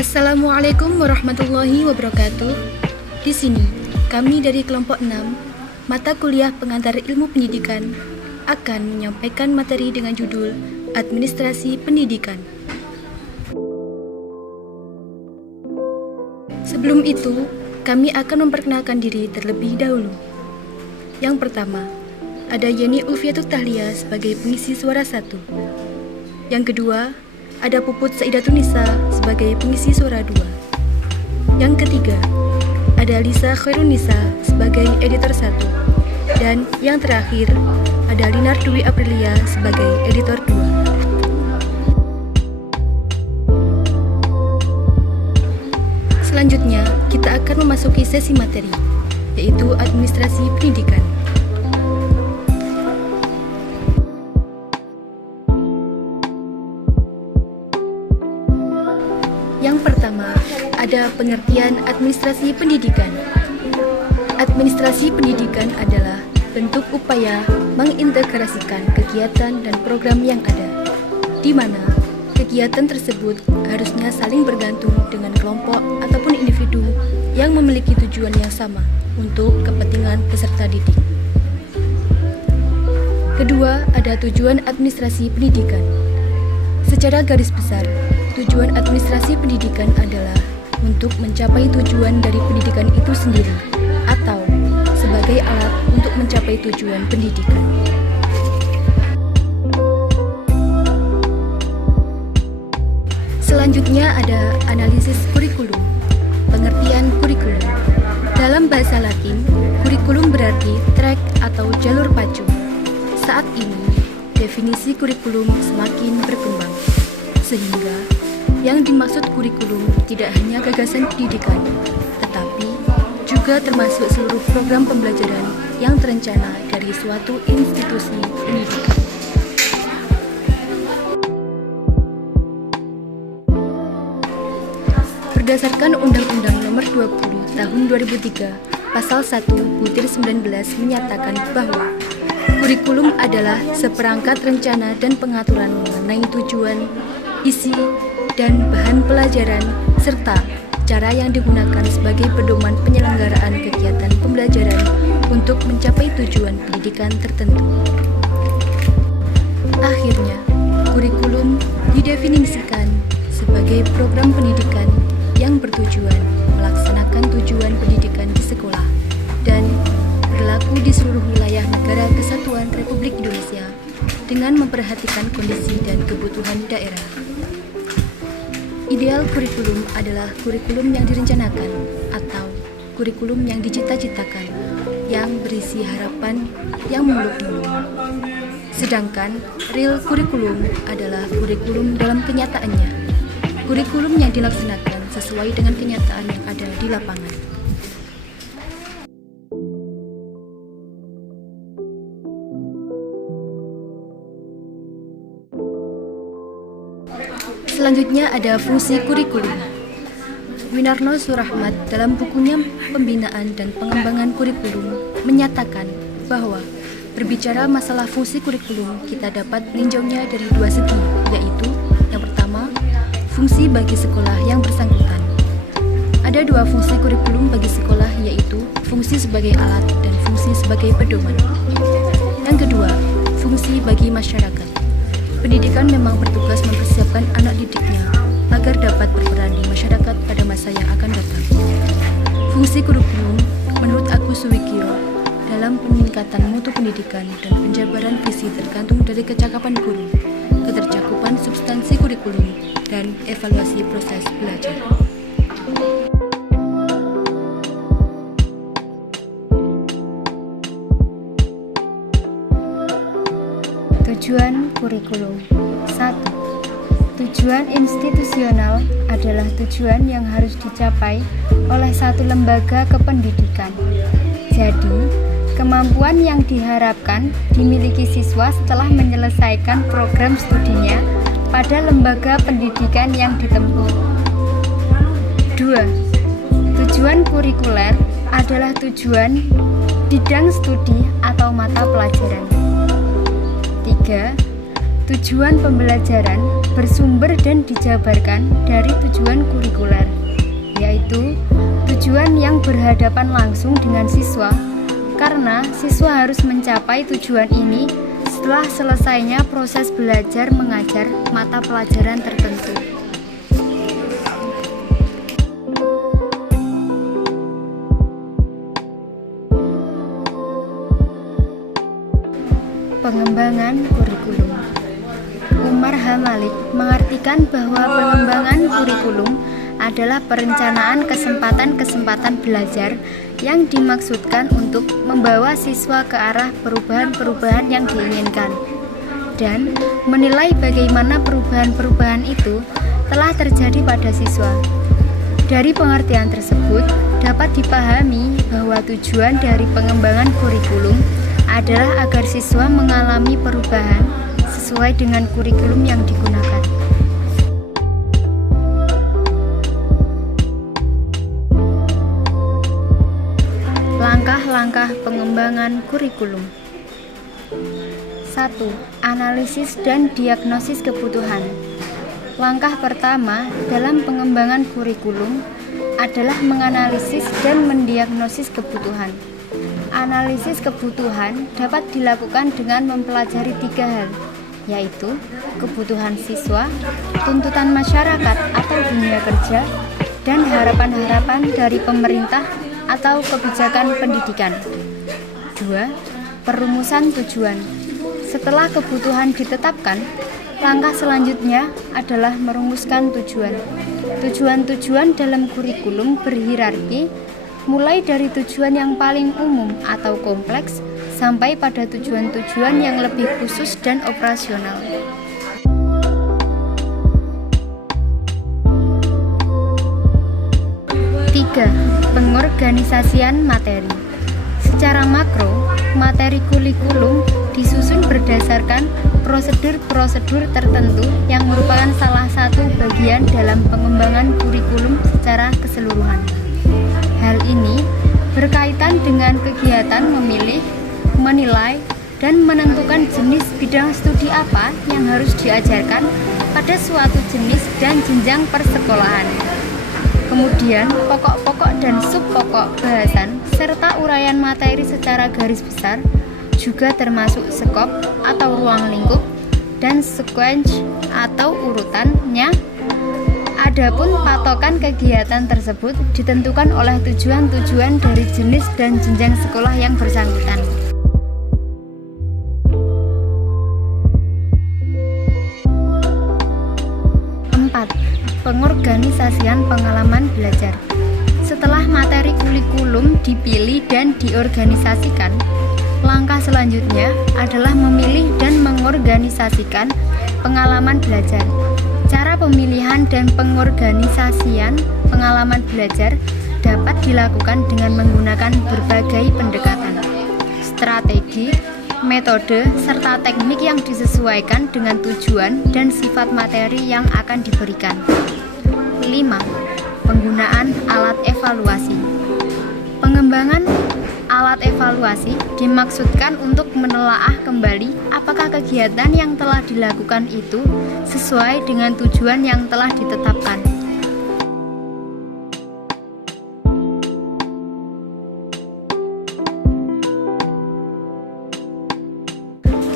Assalamualaikum warahmatullahi wabarakatuh. Di sini, kami dari kelompok 6, mata kuliah pengantar ilmu pendidikan, akan menyampaikan materi dengan judul Administrasi Pendidikan. Sebelum itu, kami akan memperkenalkan diri terlebih dahulu. Yang pertama, ada Yeni Ulfiatul Tahlia sebagai pengisi suara 1. Yang kedua, ada Puput Saidatun Nisa sebagai pengisi suara 2. Yang ketiga, ada Lisa Khairun Nisa sebagai editor 1. Dan yang terakhir, ada Linar Dwi Aprilia sebagai editor 2. Selanjutnya, kita akan memasuki sesi materi, yaitu administrasi pendidikan. Yang pertama, ada pengertian administrasi pendidikan. Administrasi pendidikan adalah bentuk upaya mengintegrasikan kegiatan dan program yang ada, di mana kegiatan tersebut harusnya saling bergantung dengan kelompok ataupun individu yang memiliki tujuan yang sama untuk kepentingan peserta didik. Kedua, ada tujuan administrasi pendidikan. Secara garis besar, tujuan administrasi pendidikan adalah untuk mencapai tujuan dari pendidikan itu sendiri atau sebagai alat untuk mencapai tujuan pendidikan. Selanjutnya ada analisis kurikulum. Pengertian kurikulum. Dalam bahasa Latin, kurikulum berarti track atau jalur pacu. Saat ini, definisi kurikulum semakin berkembang, sehingga yang dimaksud kurikulum tidak hanya gagasan pendidikan, tetapi juga termasuk seluruh program pembelajaran yang terencana dari suatu institusi pendidikan. Berdasarkan Undang-Undang Nomor 20 Tahun 2003, Pasal 1 Butir 19 menyatakan bahwa kurikulum adalah seperangkat rencana dan pengaturan mengenai tujuan, isi, dan bahan pelajaran, serta cara yang digunakan sebagai pedoman penyelenggaraan kegiatan pembelajaran untuk mencapai tujuan pendidikan tertentu. Akhirnya, kurikulum didefinisikan sebagai program pendidikan yang bertujuan melaksanakan tujuan pendidikan di sekolah dan berlaku di seluruh wilayah Negara Kesatuan Republik Indonesia dengan memperhatikan kondisi dan kebutuhan daerah. Ideal kurikulum adalah kurikulum yang direncanakan atau kurikulum yang dicita-citakan, yang berisi harapan yang muluk-muluk. Sedangkan real kurikulum adalah kurikulum dalam kenyataannya, kurikulum yang dilaksanakan sesuai dengan kenyataan yang ada di lapangan. Selanjutnya ada fungsi kurikulum. Winarno Surahmat dalam bukunya Pembinaan dan Pengembangan Kurikulum menyatakan bahwa berbicara masalah fungsi kurikulum kita dapat meninjaunya dari dua segi, yaitu yang pertama, fungsi bagi sekolah yang bersangkutan. Ada dua fungsi kurikulum bagi sekolah, yaitu fungsi sebagai alat dan fungsi sebagai pedoman. Yang kedua, fungsi bagi masyarakat. Pendidikan memang bertugas mempersiapkan anak didiknya agar dapat berperan di masyarakat pada masa yang akan datang. Fungsi kurikulum, menurut Agus Suwikyo, dalam peningkatan mutu pendidikan dan penjabaran visi tergantung dari kecakapan guru, ketercakupan substansi kurikulum, dan evaluasi proses belajar. Tujuan kurikulum. 1. Tujuan institusional adalah tujuan yang harus dicapai oleh satu lembaga kependidikan. Jadi, kemampuan yang diharapkan dimiliki siswa setelah menyelesaikan program studinya pada lembaga pendidikan yang ditempuh. 2. Tujuan kurikuler adalah tujuan bidang studi atau mata pelajaran. 3. Tujuan pembelajaran bersumber dan dijabarkan dari tujuan kurikuler, yaitu tujuan yang berhadapan langsung dengan siswa, karena siswa harus mencapai tujuan ini setelah selesainya proses belajar mengajar mata pelajaran tertentu. Pengembangan kurikulum. Umar H. Malik mengartikan bahwa pengembangan kurikulum adalah perencanaan kesempatan-kesempatan belajar yang dimaksudkan untuk membawa siswa ke arah perubahan-perubahan yang diinginkan dan menilai bagaimana perubahan-perubahan itu telah terjadi pada siswa. Dari pengertian tersebut dapat dipahami bahwa tujuan dari pengembangan kurikulum adalah agar siswa mengalami perubahan sesuai dengan kurikulum yang digunakan. Langkah-langkah pengembangan kurikulum. 1. Analisis dan diagnosis kebutuhan. Langkah pertama dalam pengembangan kurikulum adalah menganalisis dan mendiagnosis kebutuhan. Analisis kebutuhan dapat dilakukan dengan mempelajari 3 hal, yaitu kebutuhan siswa, tuntutan masyarakat atau dunia kerja, dan harapan-harapan dari pemerintah atau kebijakan pendidikan. 2. Perumusan tujuan. Setelah kebutuhan ditetapkan, langkah selanjutnya adalah merumuskan tujuan. Tujuan-tujuan dalam kurikulum berhierarki, mulai dari tujuan yang paling umum atau kompleks sampai pada tujuan-tujuan yang lebih khusus dan operasional. 3. Pengorganisasian materi. Secara makro, materi kurikulum disusun berdasarkan prosedur-prosedur tertentu yang merupakan salah satu bagian dalam pengembangan kurikulum secara keseluruhan. Hal ini berkaitan dengan kegiatan memilih, menilai, dan menentukan jenis bidang studi apa yang harus diajarkan pada suatu jenis dan jenjang persekolahan. Kemudian, pokok-pokok dan subpokok bahasan serta uraian materi secara garis besar juga termasuk skop atau ruang lingkup dan sequence atau urutannya. Adapun patokan kegiatan tersebut ditentukan oleh tujuan-tujuan dari jenis dan jenjang sekolah yang bersangkutan. 4. Pengorganisasian pengalaman belajar. Setelah materi kurikulum dipilih dan diorganisasikan, langkah selanjutnya adalah memilih dan mengorganisasikan pengalaman belajar. Cara pemilihan dan pengorganisasian pengalaman belajar dapat dilakukan dengan menggunakan berbagai pendekatan, strategi, metode, serta teknik yang disesuaikan dengan tujuan dan sifat materi yang akan diberikan. 5. Penggunaan alat evaluasi. Pengembangan alat evaluasi dimaksudkan untuk menelaah kembali apakah kegiatan yang telah dilakukan itu sesuai dengan tujuan yang telah ditetapkan.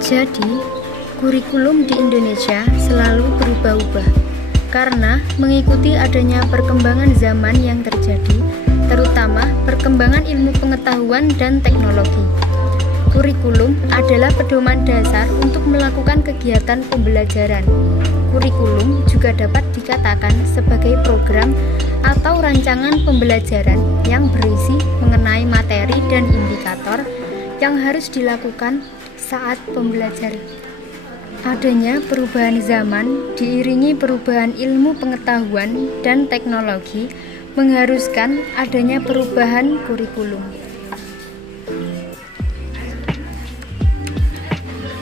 Jadi, kurikulum di Indonesia selalu berubah-ubah karena mengikuti adanya perkembangan zaman yang terjadi, terutama perkembangan ilmu pengetahuan dan teknologi. Kurikulum adalah pedoman dasar untuk melakukan kegiatan pembelajaran. Kurikulum juga dapat dikatakan sebagai program atau rancangan pembelajaran yang berisi mengenai materi dan indikator yang harus dilakukan saat pembelajaran. Adanya perubahan zaman diiringi perubahan ilmu pengetahuan dan teknologi mengharuskan adanya perubahan kurikulum.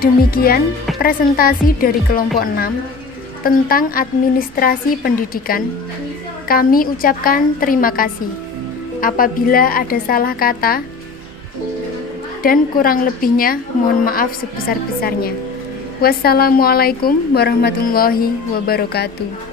Demikian presentasi dari kelompok 6 tentang administrasi pendidikan. Kami ucapkan terima kasih. Apabila ada salah kata dan kurang lebihnya mohon maaf sebesar-besarnya. Wassalamualaikum warahmatullahi wabarakatuh.